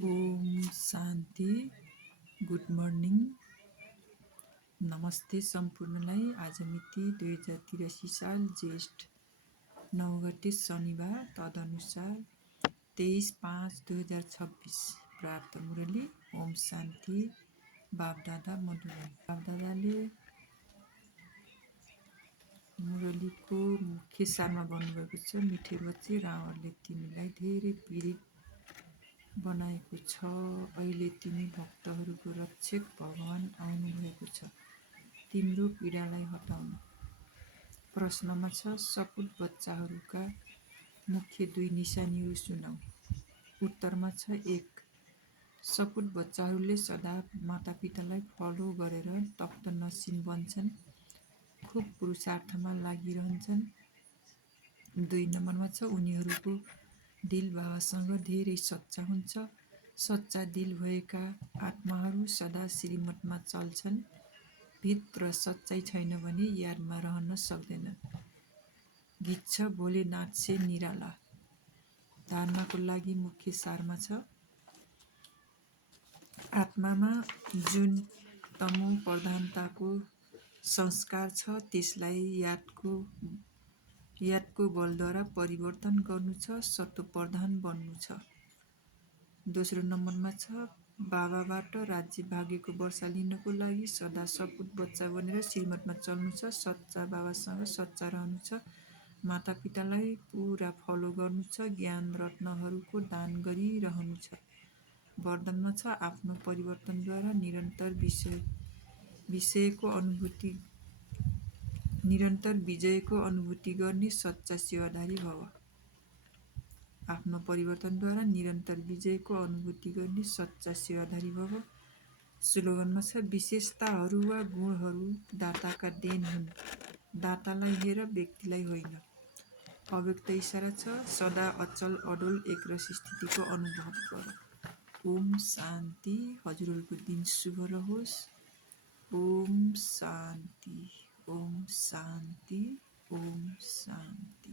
ओम शान्ति। Good morning, नमस्ते सम्पूर्णलाई। आज मिति 2083 साल ज्येष्ठ 9 गते शनिबार, तदनुसार 23/5/2026। प्राप्त मुरली ओम शान्ति। बापदादा मधुबन। बापदादाले मुरलीको मुख्य सारमा भन्नुभएको छ, मिठे बच्चे, रावणले तिमीलाई धेरै पीडित बनाएको छ। अहिले तिमी भक्तहरूको रक्षक भगवान आउनुभएको छ तिम्रो पीडालाई हटाउन। प्रश्नमा छ, सपुत बच्चाहरूका मुख्य 2 निशानीहरू सुनाऊ। उत्तरमा छ, 1. सपुत बच्चाहरूले सदा मातापितालाई फलो गरेर तख्त नसिन बन्छन्, खुब पुरुषार्थमा लागिरहन्छन्। 2 नम्बरमा छ, उनीहरूको दिल बाबासँग धेरै सच्चा हुन्छ। सच्चा दिल भएका आत्माहरू सदा श्रीमतमा चल्छन्। भित्र सच्चाइ छैन भने यादमा रहन सक्दैनन्। गीत छ, भोलेनाथ से निराला। धारणाको लागि मुख्य सारमा छ, आत्मामा जुन तमो प्रधानताको संस्कार छ त्यसलाई यादको बलद्वारा परिवर्तन गर्नु छ, सत्व प्रधान बन्नु छ। दोस्रो नम्बरमा छ, बाबाबाट राज्य भाग्यको वर्षा लिनको लागि सदा सपुत बच्चा बनेर श्रीमतमा चल्नु छ। सच्चा बाबासँग सच्चा रहनु छ। मातापितालाई पुरा फलो गर्नु छ। ज्ञान रत्नहरूको दान गरिरहनु छ। वरदानमा छ, आफ्नो परिवर्तनद्वारा निरन्तर विजयको अनुभूति गर्ने सच्चा सेवाधारी भव। आफ्नो परिवर्तनद्वारा निरन्तर विजयको अनुभूति गर्ने सच्चा सेवाधारी भव। स्लोगनमा छ, विशेषताहरू वा गुणहरू दाताका देन हुन्, दातालाई हेर, व्यक्तिलाई होइन। अव्यक्त इशारा छ, सदा अचल अडोल एकरस स्थितिको अनुभव गर। ओम शान्ति। हजुरहरूको दिन शुभ रहोस्। ओम शान्ति। ओम शान्ति। ओम शान्ति।